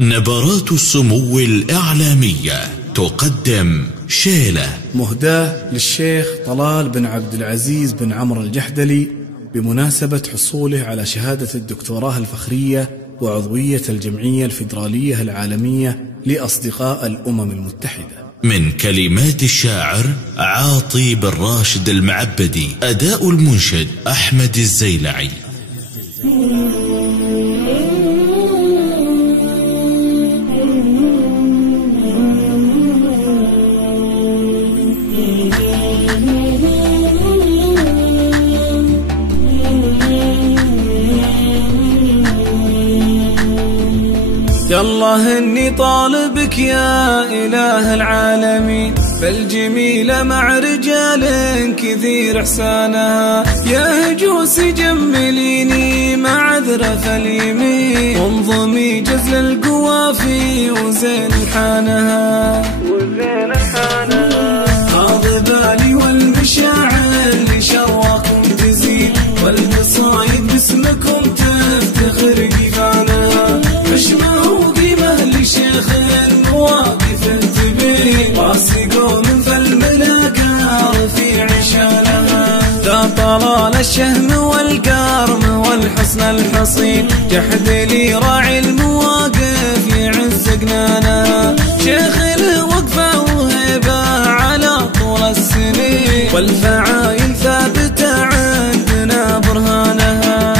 نبرات السمو الإعلامية تقدم شيلة مهداة للشيخ طلال بن عبد العزيز بن عمرو الجحدلي بمناسبة حصوله على شهادة الدكتوراه الفخرية وعضوية الجمعية الفيدرالية العالمية لأصدقاء الأمم المتحدة. من كلمات الشاعر عاطي بن راشد المعبدي، أداء المنشد أحمد الزيلعي. يالله إني طالبك يا إله العالمين، فالجميلة مع رجال كثير إحسانها، يا هجوس جمليني مع ذرف اليمين، وانظمي جزل القوافي وزين حانها هذا بالي والمشاعر لشرواكم تزيد، والقصايد باسمكم تفتخر قفانها، حشمه وقيمه لشيخ المواقف تبين، واثقوا من فالملاقى رفيع شانها، ذا طلال الشهم والكرم والحسن الحصين، جحدلي راعي المواقف يعز جنانها، شيخ الوقفه وهبه على طول السنين، والفعايل ثابته عندنا برهانها،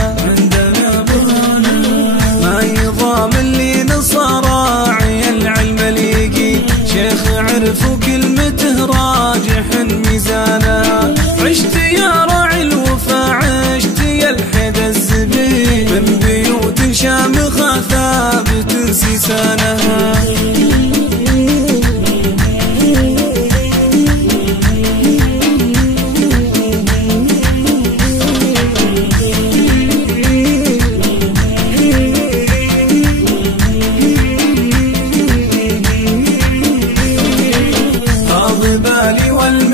عرفوا كلمته راجح ميزانها، عشت يا راعي الوفا عشت يا الحدى الزبين، من بيوت شامخة ثابت سيسانها،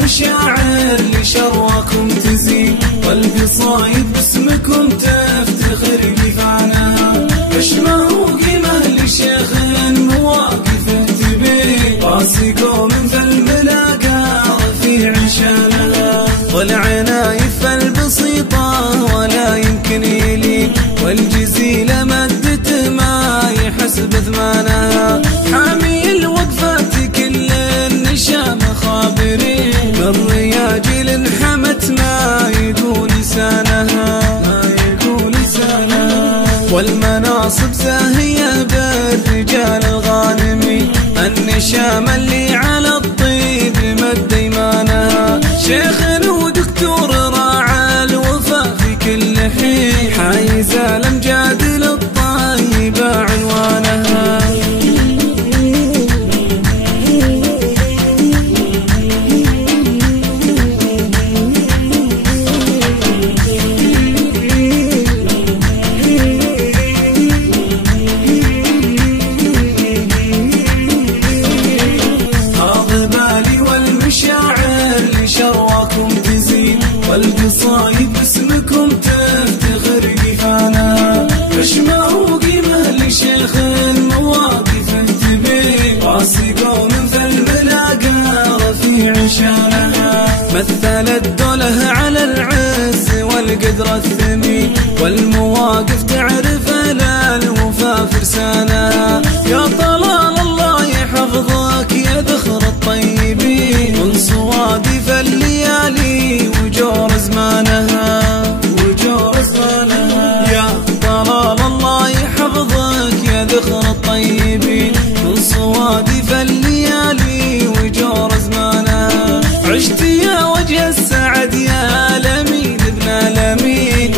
شاعر لشرواكم تزين، والقصايد باسمكم تفتخر قفانها، حشمه وقيمه لشيخ مواقف تبين، واثقوا من فالملاقى رفيع شانها، والعنايف البسيطة ولا يمكن يلين، والجزيلة مدته ما يحسب ثمانها، حامي الوقفات كل النشام خابرين، الرياجل انحمت ما يقول لسانها، والمناصب زاهية بالرجال الغانمين، النشام اللي على الطيب مد ايمانها، شيخ ودكتور راعى الوفا في كل حين، حايزة الامجاد للطيبة عنوانها، والقصايد باسمكم تفتخر قفانها، حشمه وقيمه لشيخ المواقف تبين، واثقوا من فالملاقى رفيع شانها، مثل الدوله على العز والقدر الثمين، والمواقف تعرف الوفا فرسانها، يا طلال الله يحفظك يا ذخر الطيبين، من صوادف الليالي وجور زمانها، يا طلال الله يحفظك يا ذخر الطيبين، من صوادف الليالي وجور زمانها، عشت يا وجه السعد يا لمين ابن لمين،